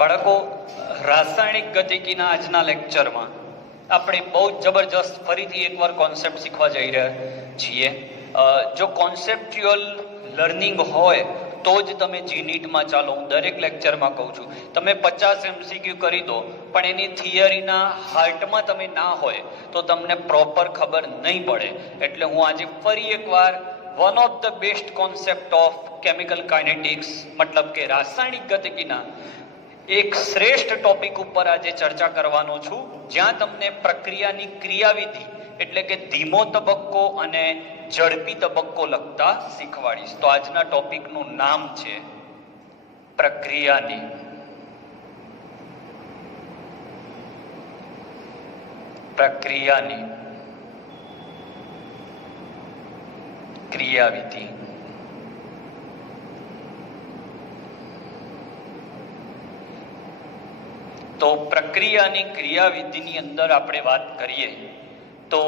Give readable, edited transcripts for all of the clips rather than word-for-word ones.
બાળકો, રાસાયણિક ગતિકીના આજના લેક્ચરમાં આપણે બહુ જબરજસ્ત ફરીથી એકવાર કોન્સેપ્ટ શીખવા જઈ રહ્યા છીએ. જો કોન્સેપ્ચ્યુઅલ લર્નિંગ હોય તો જ તમે જીનીટમાં ચાલો. હું દરેક લેક્ચરમાં કહું છું, તમે 50 MCQ કરી દો પણ એની થિયરીના હાર્ટમાં તમે ના હોય તો તમને પ્રોપર ખબર નહીં પડે. એટલે હું આજે ફરી એકવાર one of the best concept of chemical kinetics મતલબ કે રાસાયણિક ગતિકીના એક શ્રેષ્ઠ ટોપિક ઉપર આજે ચર્ચા કરવાનો છું, જ્યાં તમને પ્રક્રિયાની ક્રિયાવિધિ એટલે કે ધીમો તબક્કો અને ઝડપી તબક્કો લખતા શીખવાડીશ. તો આજના ટોપિકનું નામ છે પ્રક્રિયાની ક્રિયાવિધિ. તો પ્રક્રિયાની ક્રિયાવિધિની અંદર આપણે વાત કરીએ તો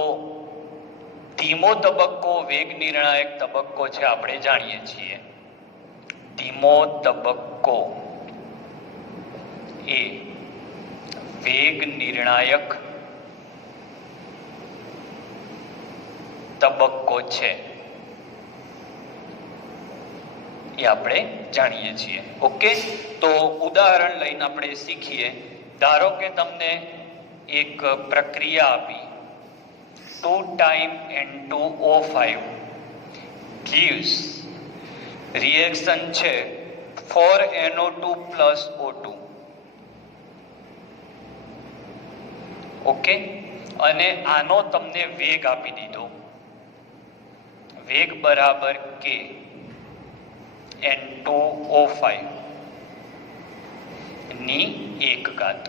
ધીમો તબક્કો વેગ નિર્ણાયક તબક્કો છે, આપણે જાણીએ છીએ. ધીમો તબક્કો એ વેગ નિર્ણાયક તબક્કો છે, એ આપણે જાણીએ છીએ. ઓકે, તો ઉદાહરણ લઈને આપણે શીખીએ. ધારો કે તમને એક પ્રક્રિયા આપી 2 time N2O5 gives reaction છે 4NO2 plus O2. ઓકે, અને આનો તમને વેગ આપી દીધો, વેગ બરાબર K N2O5 ની 1 ઘાત.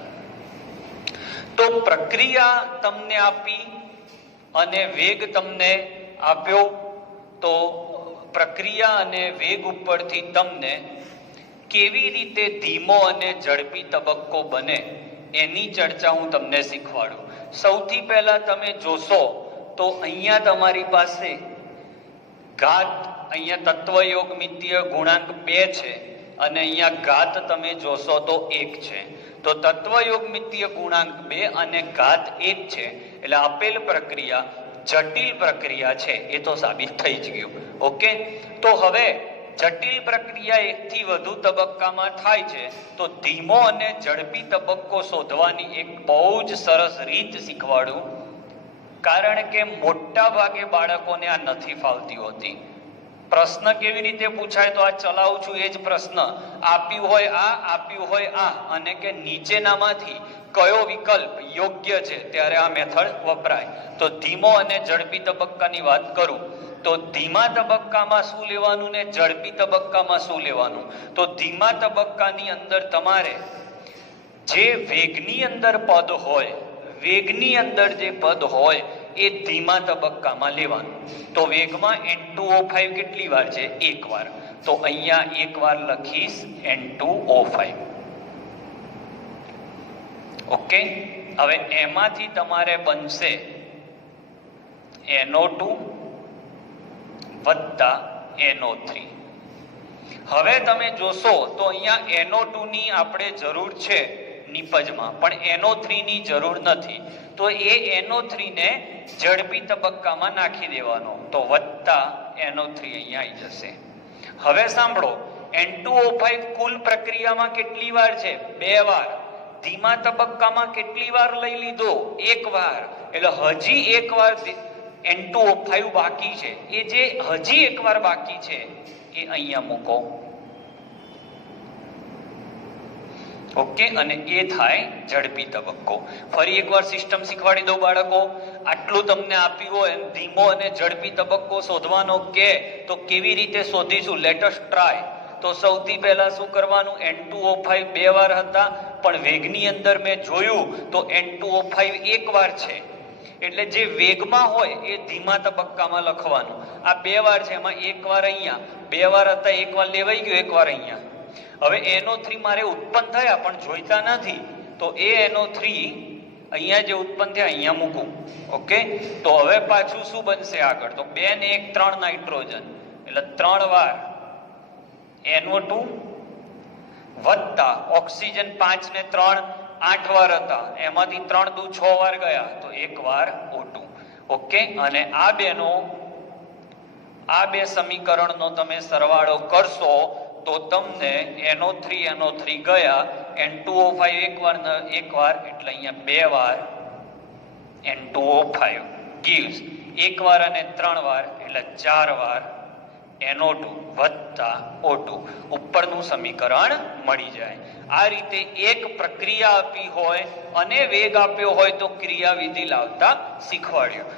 તો પ્રક્રિયા તમને આપી અને વેગ તમને આપ્યો, તો પ્રક્રિયા અને વેગ ઉપરથી તમને કેવી રીતે ધીમો અને ઝડપી તબક્કો બને એની ચર્ચા હું તમને શીખવાડું. સૌથી પહેલા તમે જોશો તો અહીંયા તમારી પાસે ઘાત, અહીંયા તત્વયોગમિતીય ગુણાંક 2 છે અને અહીંયા ઘાત તમે જોશો તો 1 છે. તો તત્વયોગમિતીય ગુણાંક 2 અને ઘાત 1 છે, એટલે આપેલ પ્રક્રિયા જટિલ પ્રક્રિયા છે, એ તો સાબિત થઈ જ ગયું. ઓકે, તો હવે જટિલ પ્રક્રિયા 1 થી વધુ તબક્કામાં થાય છે, તો ધીમો અને ઝડપી તબક્કો શોધવાની એક બહુ જ સરસ રીત શીખવાડું. કારણ કે મોટા ભાગે બાળકોને આ નથી ફાવતી હોતી. પ્રશ્ન કેવી રીતે પૂછાય તો આ ચલાવું છું એ જ પ્રશ્ન, આપ્યું હોય આ, આપ્યું હોય આ, અને કે નીચેનામાંથી કયો વિકલ્પ યોગ્ય છે ત્યારે આ મેથડ વપરાય. તો ધીમો અને ઝડપી તબક્કાની વાત કરું તો ધીમા તબક્કામાં શું લેવાનું ને ઝડપી તબક્કામાં શું લેવાનું. તો ધીમા તબક્કાની અંદર તમારે જે વેગની અંદર પદ હોય, વેગની અંદર જે પદ હોય એ ધીમા તબક્કામાં લેવાનું. તો વેગમાં N2O5 કેટલી વાર છે? 1 વાર. તો અહીંયા 1 વાર લખીશ N2O5. ઓકે, હવે એમાંથી તમારે બનશે NO2 વત્તા NO3. હવે તમે જોશો તો અહીંયા NO2 ની આપણે જરૂર છે નિપજમાં, પણ NO3 ની જરૂર નથી. તો એ NO3 ને ઝડપી તબક્કામાં નાખી દેવાનો, તો વત્તા NO3 અહીંયા આવી જશે. હવે સાંભળો, N2O5 કુલ પ્રક્રિયામાં કેટલી વાર છે? 2 વાર. ધીમા તબક્કામાં કેટલી વાર લઈ લીધો? 1 વાર. એટલે હજી 1 વાર N2O5 બાકી છે. એ જે હજી 1 વાર બાકી છે એ અહીંયા મૂકો. ઓકે, અને એ થાય ઝડપી તબક્કો. ફરી એકવાર સિસ્ટમ શીખવાડી દઉં બાળકો. આટલું તમને આપ્યું હોય ધીમો અને ઝડપી તબક્કો શોધવાનો કે તો કેવી રીતે શોધીશું? Let us try. તો સૌથી પહેલા શું કરવાનું? N2O5 2 વાર હતા, પણ વેગની અંદર મેં જોયું તો N2O5 1 વાર છે, એટલે જે વેગમાં હોય એ ધીમા તબક્કામાં લખવાનું. આ 2 વાર છે, એમાં 1 વાર અહીંયા, 2 વાર હતા 1 વાર લેવાઈ ગયું, 1 વાર અહીંયા. હવે NO3 મારે ઉત્પન્ન થયા પણ જોઈતા નથી, તો એ NO3 અહીંયા જે ઉત્પન્ન થયા અહીંયા મૂકું. ઓકે, તો હવે પાછું શું બનશે આગળ? તો 2 ને 1 3 નાઇટ્રોજન, એટલે 3 વાર NO2 વત્તા ઓક્સિજન 5 ને 3 8 વાર હતા, એમાંથી 3 દુ 6 વાર ગયા તો 1 વાર O2. ઓકે, અને આ બે સમીકરણનો તમે સરવાળો કરશો તો તમને NO3 ગયા, N2O5 એક વાર એટલે અહીંયા 2 વાર N2O5 gives 1 વાર અને 3 વાર એટલે 4 વાર NO2 વત્તા O2 ઉપરનું સમીકરણ મળી જાય. આ રીતે એક પ્રક્રિયા આપી હોય અને વેગ આપ્યો હોય તો ક્રિયાવિધિ લાવતા શીખવાડ્યું.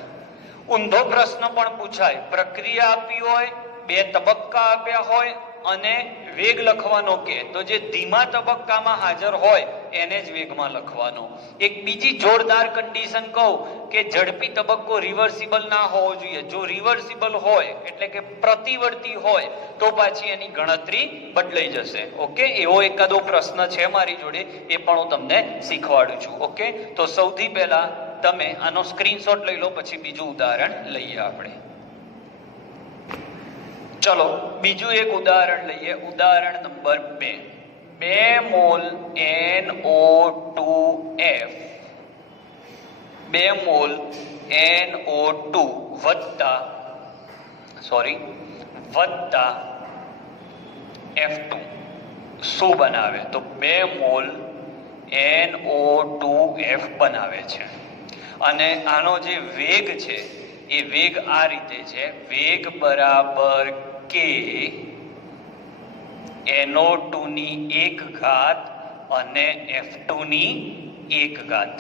ઊંધો પ્રશ્ન પણ પૂછાય, પ્રક્રિયા આપી હોય, 2 તબક્કા આપ્યા હોય અને વેગ લખવાનો કે તો જે ધીમા તબક્કામાં હાજર હોય એને જ વેગમાં લખવાનો. એક બીજી જોરદાર કન્ડિશન કહું કે ઝડપી તબક્કો રિવર્સિબલ ના હોવો જોઈએ. જો રિવર્સિબલ હોય એટલે કે પ્રતિવર્તી હોય તો પાછી એની ગણતરી બદલાઈ જશે. ઓકે, એવો એકાદો પ્રશ્ન છે મારી જોડે, એ પણ હું તમને શીખવાડું છું. ઓકે, તો સૌથી પહેલા તમે આનો સ્ક્રીનશોટ લઈ લો, પછી બીજું ઉદાહરણ લઈએ આપણે. ચલો બીજું એક ઉદાહરણ લઈએ. ઉદાહરણ number 2. 2 mall NO2F 2 mall NO2 વત્તા F2 શું બનાવે? તો 2 મોલ NO2F બનાવે છે. અને આનો જે વેગ છે એ વેગ આ રીતે છે, વેગ બરાબર K NO2 ની 1 ઘાત અને F2 ની 1 ઘાત.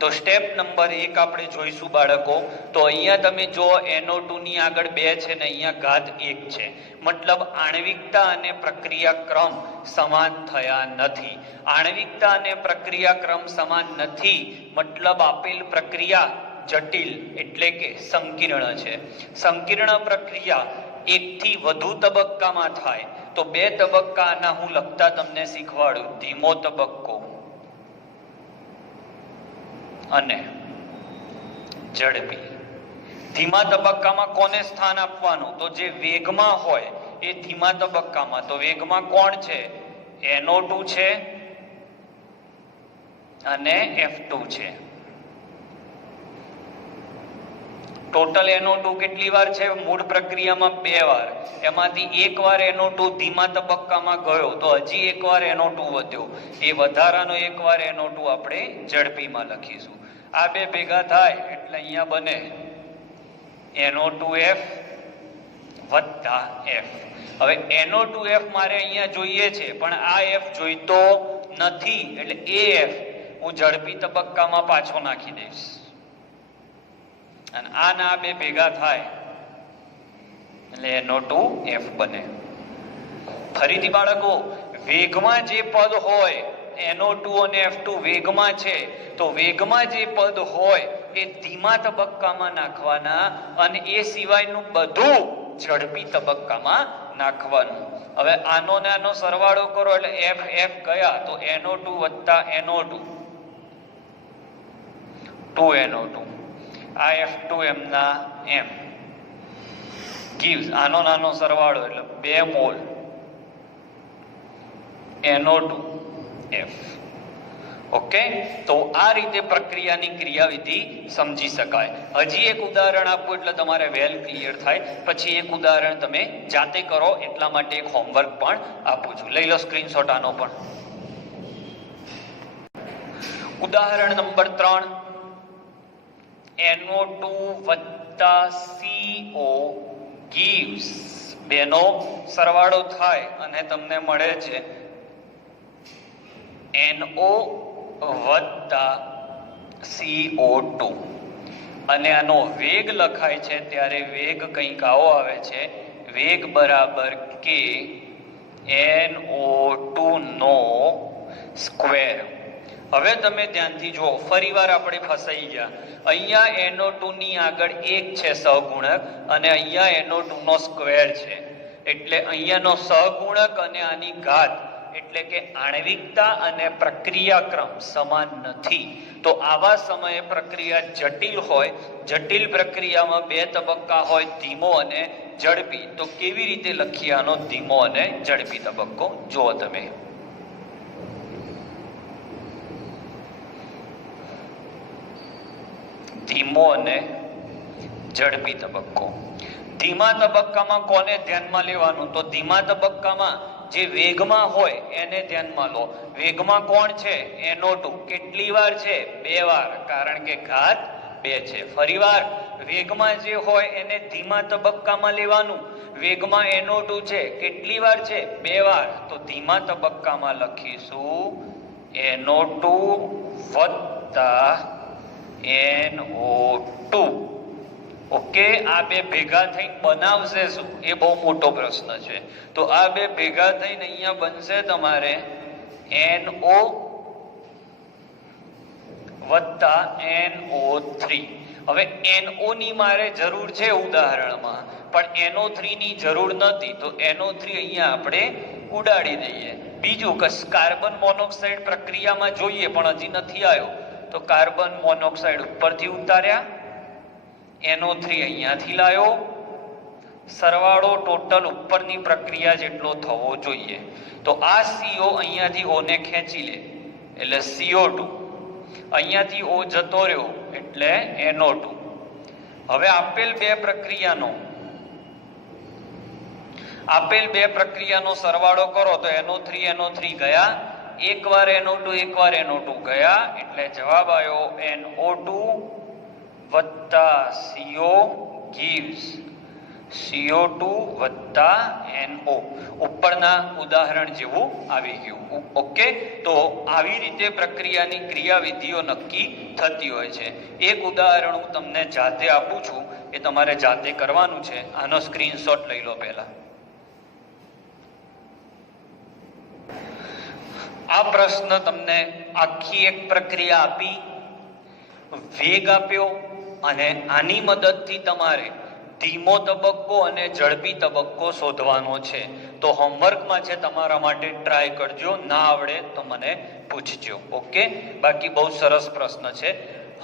તો સ્ટેપ નંબર 1 આપણે જોઈશું બાળકો. તો અહીંયા તમે જો NO2 ની આગળ 2 છે ને અહીંયા ઘાત 1 છે, મતલબ આણ્વિકતા અને પ્રક્રિયા ક્રમ સમાન થયા નથી. આણ્વિકતા અને પ્રક્રિયા ક્રમ સમાન નથી મતલબ આપેલ પ્રક્રિયા જટિલ એટલે કે સંકીર્ણ છે. સંકીર્ણ પ્રક્રિયા 1 થી વધુ તબક્કામાં થાય તો 2 તબક્કાના હું લખતા તમને શીખવાડું. ધીમો તબક્કો અને ઝડપી. ધીમા તબક્કામાં કોને સ્થાન આપવાનું? તો જે વેગમાં હોય એ ધીમા તબક્કામાં. તો વેગમાં કોણ છે? NO2 છે અને F2 છે. ટોટલ NO2 કેટલી વાર છે? મૂળ પ્રક્રિયામાં 2 વાર, એમાંથી 1 વાર NO2 ધીમા તબક્કામાં ગયો તો હજી 1 વાર NO2 વધ્યો. એ વધારાનો 1 વાર NO2 આપણે ઝડપીમાં લખીશું. આ બે ભેગા થાય એટલે અહીંયા બને NO2F વત્તા F. હવે NO2F મારે અહીંયા જોઈએ છે પણ આ F જોઈતો નથી એટલે AF હું ઝડપી તબક્કામાં પાછો નાખી દઈશ અને આ ના બે ભેગા થાય એટલે NO2F બને. ફરીથી બાળકો, વેગમાં જે પદ હોય NO2 અને F2 વેગમાં છે તો વેગમાં જે પદ હોય એ ધીમા તબક્કામાં નાખવાના અને એ સિવાયનું બધું ઝડપી તબક્કામાં નાખવાનું. હવે આનો ને આનો સરવાળો કરો એટલે F ગયા તો NO2 વત્તા NO2 2NO2 આ F2 એમના એમ gives આનો નાનો સરવાળો એટલે 2 મોલ NO2F. ઓકે, તો આ રીતે પ્રક્રિયાની ક્રિયાવિધિ સમજી શકાય. હજી એક ઉદાહરણ આપું એટલે તમારે વેલ ક્લિયર થાય, પછી એક ઉદાહરણ તમે જાતે કરો એટલા માટે એક હોમવર્ક પણ આપું છું. લઈ લો સ્ક્રીનશોટ આનો પણ. ઉદાહરણ નંબર 3. NO2 વત્તા CO gives બેનો સરવાળો થાય અને તમને મળે છે NO વત્તા CO2 અને આનો વેગ લખાય છે ત્યારે વેગ કંઈક આવો આવે છે, વેગ બરાબર K NO2 નો સ્ક્વેર. હવે તમે ધ્યાનથી જુઓ, ફરીવાર આપણે ફસાઈ ગયા. અહીંયા NO2 ની આગળ 1 છે સહગુણક અને અહીંયા NO2 નો સ્ક્વેર છે એટલે અહીંયાનો સહગુણક અને આની ઘાત એટલે કે આણ્વિકતા અને પ્રક્રિયાક્રમ સમાન નથી. તો આવા સમયે પ્રક્રિયા જટિલ હોય, જટિલ પ્રક્રિયામાં 2 તબક્કા હોય, ધીમો અને ઝડપી. તો કેવી રીતે લખીએ આનો ધીમો અને ઝડપી તબક્કો? જુઓ તમે. ધીમો અને ઝડપી તબક્કો. ધીમા તબક્કામાં કોને ધ્યાનમાં લેવાનું? તો ધીમા તબક્કામાં જે વેગમાં હોય એને ધ્યાનમાં લો. વેગમાં કોણ છે? NO2. કેટલી વાર છે? 2 વાર, કારણ કે ઘાત 2 છે. ફરીવાર વેગમાં જે હોય એને ધીમા તબક્કામાં લેવાનું. વેગમાં NO2 છે, કેટલી વાર છે? 2 વાર. તો ધીમા તબક્કામાં લખીશું NO2 વત્તા NO2. ઓકે, આ બે ભેગા થઈને બનાવશે શું? એ બહુ મોટો પ્રશ્ન છે. તો આ બે ભેગા થઈને અહીંયા બનશે તમારે NO વત્તા NO3. હવે NO ની મારે જરૂર છે ઉદાહરણમાં, પણ NO3 ની જરૂર નથી. તો NO3 અહીંયા આપણે ઉડાડી દઈએ. બીજું કે કાર્બન મોનોક્સાઇડ પ્રક્રિયામાં જોઈએ પણ હજી નથી આવ્યો, તો કાર્બન મોનોક્સાઇડ ઉપરથી ઉતાર્યા, NO3 અહીંયાથી લાયો. સરવાળો ટોટલ ઉપરની પ્રક્રિયા જેટલો થવો જોઈએ. તો આ CO અહીંયાથી O ને ખેંચી લે એટલે CO2. અહીંયાથી O જતો રહ્યો એટલે NO2. હવે આપેલ બે પ્રક્રિયાનો સરવાળો કરો તો NO3 ગયા, એકવાર NO2 ગયા, એટલે જવાબ આવ્યો NO2 વત્તા CO gives CO2 વત્તા NO. ઉપરના ઉદાહરણ જેવું આવી ગયું. ઓકે, તો આવી રીતે પ્રક્રિયાની ક્રિયાવિધિઓ નક્કી થતી હોય છે. એક ઉદાહરણ હું તમને જાતે આપું છું, એ તમારે જાતે કરવાનું છે. આનો સ્ક્રીનશોટ લઈ લો. પહેલા આ પ્રશ્ન તમને આખી એક પ્રક્રિયા આપી, વેગ આપ્યો, અને આની મદદથી તમારે ધીમો તબક્કો અને ઝડપી તબક્કો શોધવાનો છે. તો હોમવર્કમાં છે તમારા માટે, ટ્રાય કરજો. ના આવડે તો મને પૂછજો. ઓકે, બાકી બહુ સરસ પ્રશ્ન છે.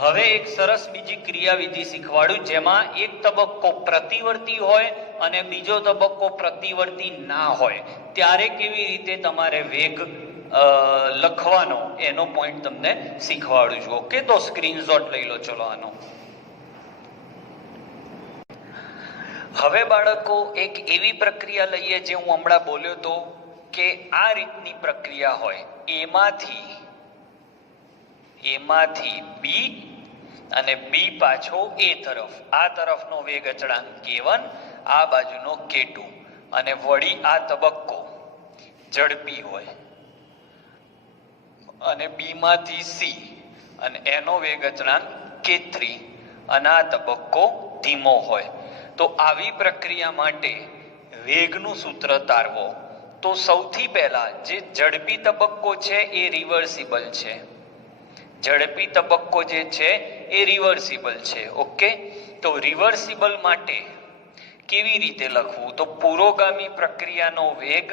હવે એક સરસ બીજી ક્રિયાવિધિ શીખવાડું, જેમાં એક તબક્કો પ્રતિવર્તી હોય અને બીજો તબક્કો પ્રતિવર્તી ના હોય. ત્યારે કેવી રીતે તમારે વેગ લખવાનો એનો પોઈન્ટ તમને શીખવાડું છું. ઓકે, તો સ્ક્રીનશોટ લઈ લો. ચલો આનો. હવે બાળકો એક એવી પ્રક્રિયા લઈએ જે હું હમણાં બોલ્યો તો કે આ રીતની પ્રક્રિયા હોય. એમાંથી બી અને બી પાછો એ તરફ. આ તરફનો વેગ અચળાંક K1, આ બાજુનો K2, અને વળી આ તબક્કો ઝડપી હોય, અને બી માંથી સી, અને એનો વેગ અચળાંક K3, અને આ તબક્કો ધીમો હોય. તો આવી પ્રક્રિયા માટે વેગનું સૂત્ર તારવો. તો સૌથી પહેલા જે ઝડપી તબક્કો છે એ રિવર્સિબલ છે. ઝડપી તબક્કો જે છે એ રિવર્સિબલ છે. ઓકે, તો રિવર્સિબલ માટે કેવી રીતે લખવું? તો પુરોગામી પ્રક્રિયાનો વેગ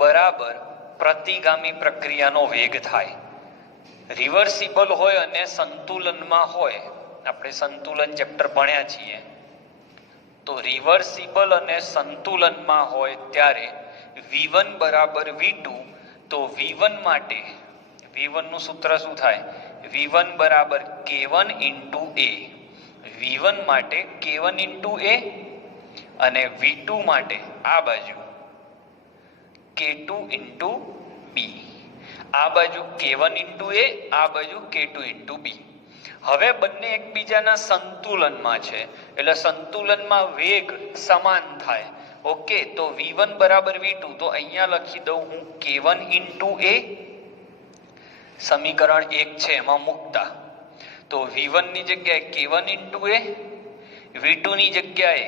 બરાબર પ્રતિગામી પ્રક્રિયાનો વેગ થાય. રિવર્સિબલ હોય અને સંતુલનમાં હોય, આપણે સંતુલન ચેપ્ટર ભણ્યા છીએ, તો રિવર્સિબલ અને સંતુલનમાં હોય ત્યારે V1 બરાબર V2. તો V1 માટે V1 નું સૂત્ર શું થાય? V1 બરાબર K1 into A. V1 માટે K1 into A, અને V2 માટે આ બાજુ K2 into B. આ બાજુ K1 into A, આ બાજુ K2 into B. હવે બંને એકબીજાના સંતુલનમાં છે, એટલે સંતુલનમાં વેગ સમાન થાય. ઓકે, તો V1 બરાબર V2. તો અહીંયા લખી દઉં હું K1 into A. સમીકરણ 1 છે એમાં મૂકતા, તો V1 ની જગ્યાએ K1 into A, V2 ની જગ્યાએ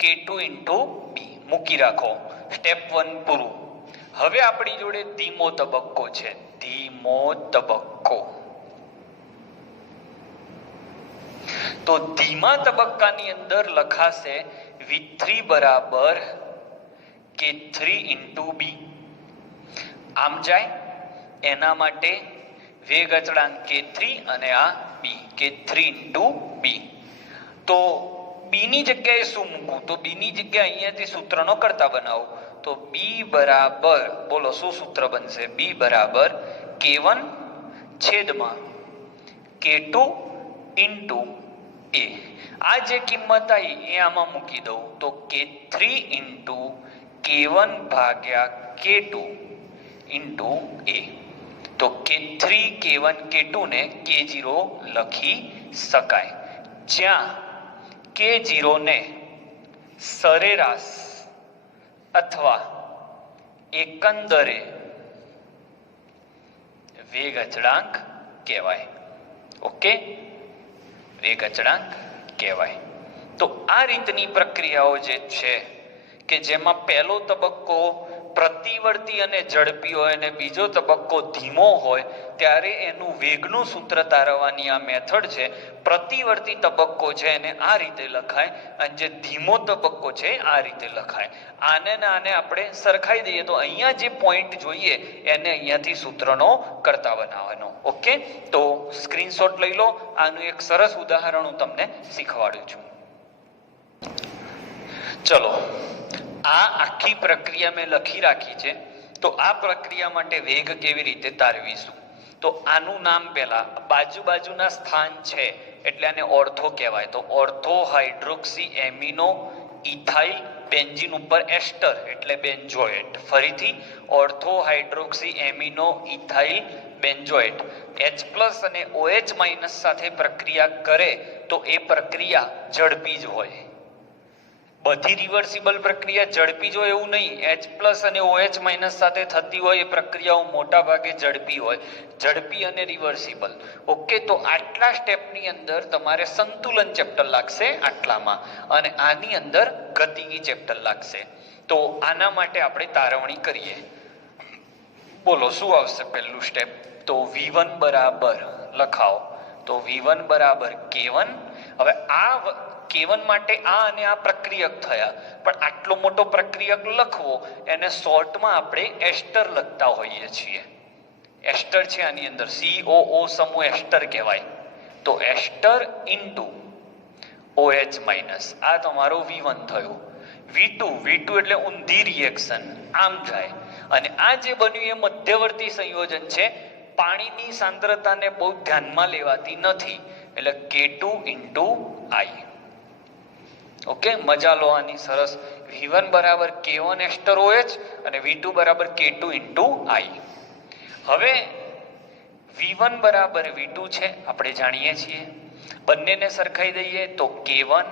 K2 into B મૂકી રાખો. સ્ટેપ 1 પૂરું. હવે આપણી જોડે ધીમો તબક્કો છે. ધીમો તબક્કો. તો ધીમા તબક્કાની અંદર લખાશે V3 બરાબર K3 into B. આમ જાય એના માટે વેગ અચળાંક K3 અને આ B, K3 into B. તો B ની જગ્યાએ શું મૂકું? તો B ની જગ્યાએ અહીંયાથી સૂત્રનો કરતા બનાવું. તો B બરાબર, બોલો શું સૂત્ર બનશે? B બરાબર K1 છેદમાં K2 into એ. આ જે કિંમત આવી એ આમાં મૂકી દઉં તો K3 ઇન્ટુ K1 ભાગ્યા K2 ઇન્ટુ એ. તો K3 K1 K2 ને K0 લખી શકાય, જ્યાં K0 ને સરેરાશ અથવા એકંદરે વેગ અચળાંક કહેવાય. ઓકે, વેગ અચળાંક કહેવાય. તો આ રીતની પ્રક્રિયાઓ જે છે કે જેમાં પહેલો તબક્કો પ્રતિવર્તી અને ઝડપી હોય અને બીજો તબક્કો ધીમો હોય, ત્યારે એનું વેગનું સૂત્ર તારવવાની આ મેથડ છે. પ્રતિવર્તી તબક્કો છે એને આ રીતે લખાય અને જે ધીમો તબક્કો છે આ રીતે લખાય. આને ને આને આપણે સરખાઈ દઈએ તો અહીંયા જે પોઈન્ટ જોઈએ એને અહીંયાથી સૂત્રનો કરતા બનાવવાનો. ઓકે, તો સ્ક્રીનશોટ લઈ લો. આનું એક સરસ ઉદાહરણ હું તમને શીખવાડું છું. ચલો, આ આખી પ્રક્રિયા મેં લખી રાખી છે. તો આ પ્રક્રિયા માટે વેગ કેવી રીતે તારવીશું? તો આનું નામ પહેલા બાજુના સ્થાન છે એટલે આને ઓર્થો કહેવાય. તો ortho hydroxy amino ethyl benzene ઉપર એસ્ટર એટલે બેન્ઝોએટ. ફરીથી ortho hydroxy amino ethyl benzoate H+ અને OH- સાથે પ્રક્રિયા કરે તો એ પ્રક્રિયા ઝડપી જ હોય. બધી રિવર્સિબલ પ્રક્રિયા ઝડપી જ હોય એવું નહીં. H+ અને OH- સાથે થતી હોય એ પ્રક્રિયાઓ મોટા ભાગે ઝડપી હોય, ઝડપી અને રિવર્સિબલ. ઓકે, તો આટલા સ્ટેપની અંદર તમારે સંતુલન ચેપ્ટર લાગશે આટલામાં, અને આની અંદર ગતિકી ચેપ્ટર લાગશે. તો આના માટે આપણે તારવણી કરીએ. બોલો શું આવશે પહેલું સ્ટેપ? તો V1 બરાબર લખાવો. તો V1 બરાબર K1. હવે આ K1 માટે આ અને આ પ્રક્રિયક થયા, પણ આટલો મોટો પ્રક્રિયક લખવો એને શોર્ટમાં આપણે એસ્ટર લખતા હોઈએ છીએ. એસ્ટર છે આની અંદર, COO સમૂહ એસ્ટર કહેવાય. તો એસ્ટર ઇન્ટુ OH-, આ તમારો V1 થયો. V2 એટલે ઊંધી રિએક્શન, આમ જાય. અને આ જે બન્યું એ મધ્યવર્તી સંયોજન છે, પાણીની સાંદ્રતાને બહુ ધ્યાનમાં લેવાતી નથી, એટલે K2 ઇન્ટુ I. ઓકે, મજા લો આની સરસ. V1 બરાબર K1 એસ્ટર OH અને V2 બરાબર K2 ઇન્ટુ I. હવે V1 બરાબર V2 છે આપણે જાણીએ છીએ. બંનેને સરખાઈ દઈએ તો K1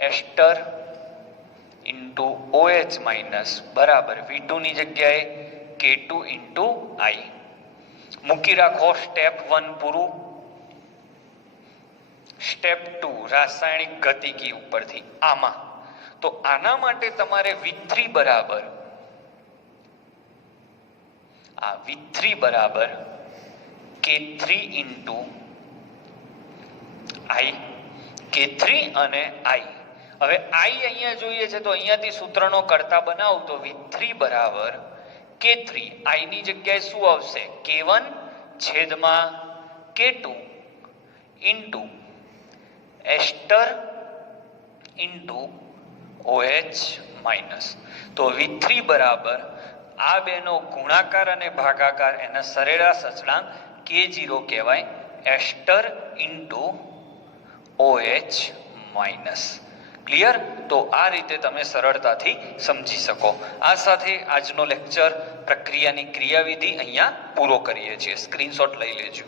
એસ્ટર ઇન્ટુ OH- બરાબર V2 ની જગ્યાએ K2 ઇન્ટુ I. મૂકી રાખો સ્ટેપ 1 પૂરું. સ્ટેપ 2 રાસાયણિક ગતિકી ઉપરથી આમાં. તો આના માટે તમારે V3 બરાબર K3 ઇન્ટુ I. K3 અને I. હવે I અહીંયા જોઈએ છે તો અહીંયાથી સૂત્રનો કરતા બનાવું તો V3 બરાબર K3. I ની જગ્યાએ શું આવશે? K1 છેદમાં K2 ઇન્ટુ એસ્ટર ઇન્ટુ OH-. તો V3 બરાબર આ બેનો ગુણાકાર અને ભાગાકાર એના સરેરાશ અચળાંક K0 કહેવાય, એસ્ટર ઇન્ટુ OH-. ક્લિયર? તો આ રીતે તમે સરળતાથી સમજી શકો. આ સાથે આજનો લેક્ચર પ્રક્રિયાની ક્રિયાવિધિ અહીંયા પૂરો કરીએ છીએ. સ્ક્રીનશોટ લઈ લેજો.